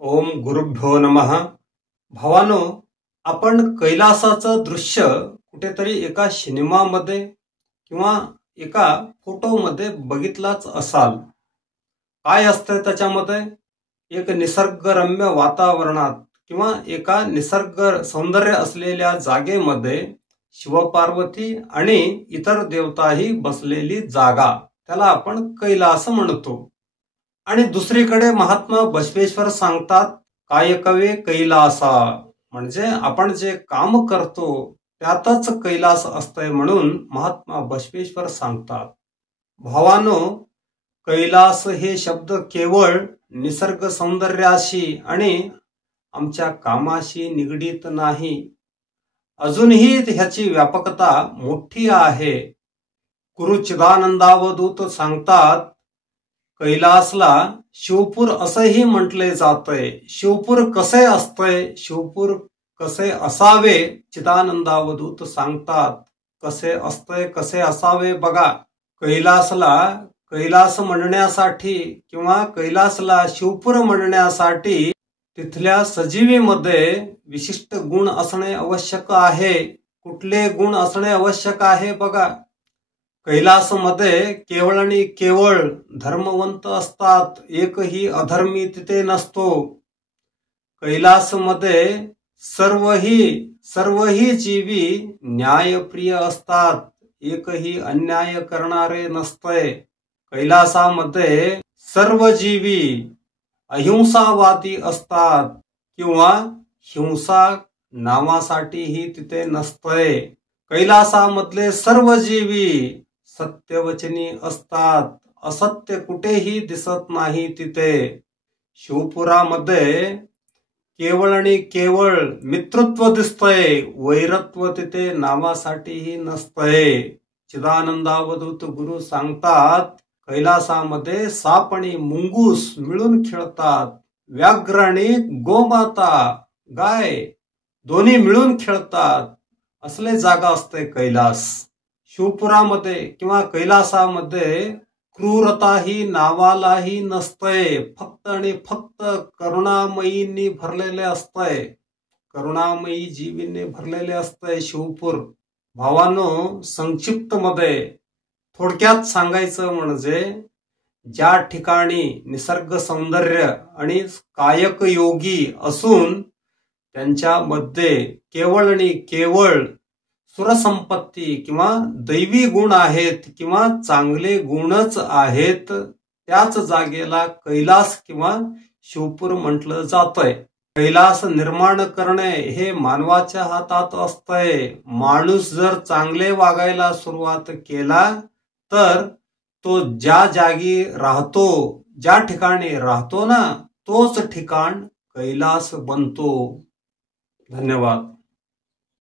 ओम गुरुभ्यो नमः। भावानो, आपण कैलासाचं दृश्य कुठेतरी एका सिनेमामध्ये किंवा एका फोटोमध्ये बघितलाच असाल। काय असतं त्याच्यामध्ये? एक निसर्गरम्य वातावरणात किंवा एका निसर्ग सौंदर्य असलेल्या जागेमध्ये शिवपार्वती आणि इतर देवताही बसलेली जागा, त्याला आपण कैलास म्हणतो। आणि दुसरीकडे महात्मा बसवेश्वर सांगतात, कायकवे कैलासा, म्हणजे आपण जे काम करतो त्यातच कैलास असतंय म्हणून महात्मा बसवेश्वर सांगतात। भावानो, कैलास हे शब्द केवळ निसर्ग सौंदर्याशी आणि आमच्या कामाशी निगडीत नाही, अजूनही ह्याची व्यापकता मोठी आहे। गुरु चिदानंदावधूत सांगतात, कैलासला शिवपूर असंही म्हटले जातंय। शिवपूर कसे असतंय, शिवपूर कसे असावे, चिदानंदावधूत सांगतात कसे असतंय, कसे असावे बघा। कैलासला कैलास म्हणण्यासाठी किंवा कैलासला शिवपूर म्हणण्यासाठी तिथल्या सजीवीमध्ये विशिष्ट गुण असणे आवश्यक आहे। कुठले गुण असणे आवश्यक आहे बघा। कैलासमध्ये केवळ आणि केवळ धर्मवंत असतात, एकही अधर्मी तिथे नसतो। कैलासमध्ये सर्वही जीवी न्यायप्रिय असतात, एकही अन्याय करणारे नसते। कैलासामध्ये सर्व जीवी अहिंसावादी असतात किंवा हिंसा नावासाठीही तिथे नसते। कैलासामधले सर्व जीवी सत्यवचनी असतात, असत्य कुठेही दिसत नाही तिथे। शिवपुरामध्ये केवळ आणि केवळ मित्रत्व दिसतंय, वैरत्व तिथे नावासाठीही नसतंय। चिदानंदावधूत गुरु सांगतात, कैलासामध्ये साप आणि मुंगूस मिळून खेळतात, व्याघ्र आणि गोमाता गाय दोन्ही मिळून खेळतात, असले जागा असते कैलास। शिवपुरामध्ये किंवा कैलासामध्ये क्रूरताही नावालाही नसतंय, फक्त आणि फक्त करुणामयींनी भरलेले असतंय, करुणामयी जीवींनी भरलेले असतंय शिवपूर। भावानो, संक्षिप्त मध्ये थोडक्यात सांगायचं म्हणजे ज्या ठिकाणी निसर्ग सौंदर्य आणि कायक योगी असून त्यांच्यामध्ये केवळ आणि केवळ सुरसंपत्ती किंवा दैवी गुण आहेत किंवा चांगले गुणच आहेत, त्याच जागेला कैलास किंवा शिवपूर म्हटलं जातंय। कैलास निर्माण करणे हे मानवाच्या हातात असतंय। माणूस जर चांगले वागायला सुरुवात केला तर तो ज्या जागी राहतो, ज्या ठिकाणी राहतो ना, तोच ठिकाण कैलास बनतो। धन्यवाद।